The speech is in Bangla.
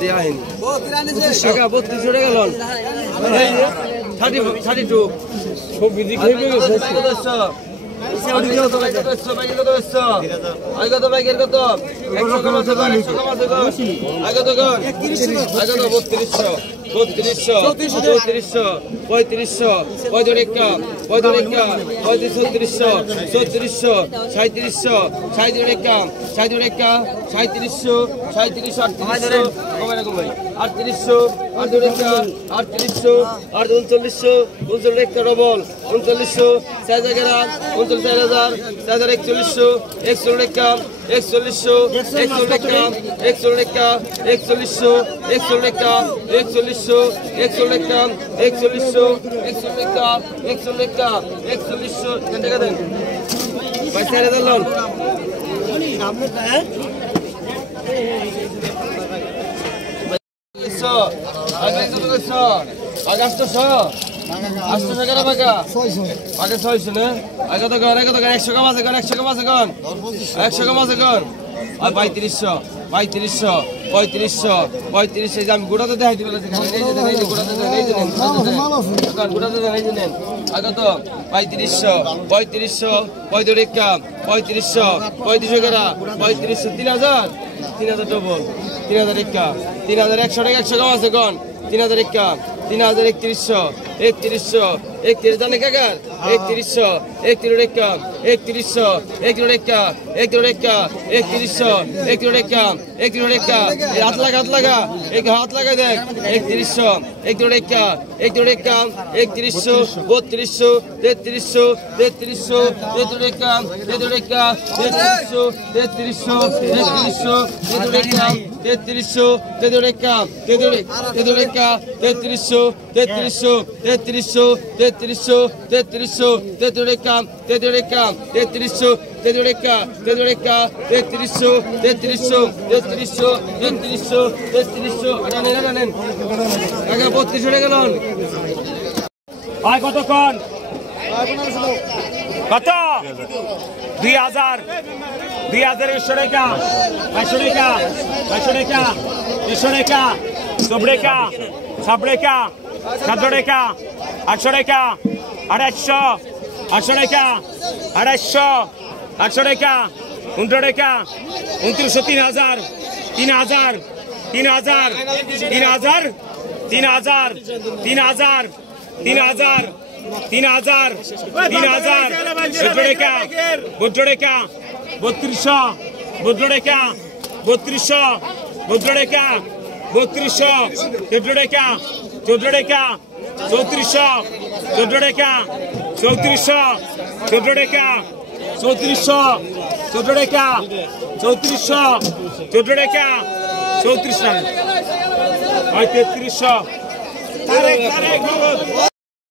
দিয়া হয়নি টাকা 3200 টাকা লোন 32 সব বিধি খেয়ে গেছে আমি গোটাতে দেখাই দিব গোটাতে দেখাই দিলেন আগে তো 3500 3500 3500 3000 ডবল 3000 টাকা 3100 টাকা 100 কম আছে কোন 3000 টাকা 3100 31 জানে কাকার 3100 টাকা 3100 টাকা 3100 টাকা হাত লাগা হাত লাগা দেখ 3100 টাকা 3100 3200 3300 টাকা কতক্ষণ কত 2000 2100 টাকা 500 টাকা 500 টাকা 300 টাকা 100 টাকা 7 টাকা 7 টাকা 800 টাকা 800 800 টাকা 800 800 টাকা 19 টাকা 2900 3000 3000 3000 3000 3000 3000 3000 3000 3200 টাকা 3200 টাকা 3200 টাকা 3200 টাকা 14 টাকা 3400 টাকা 3400 টাকা 3400 টাকা 3400 টাকা 3400 3300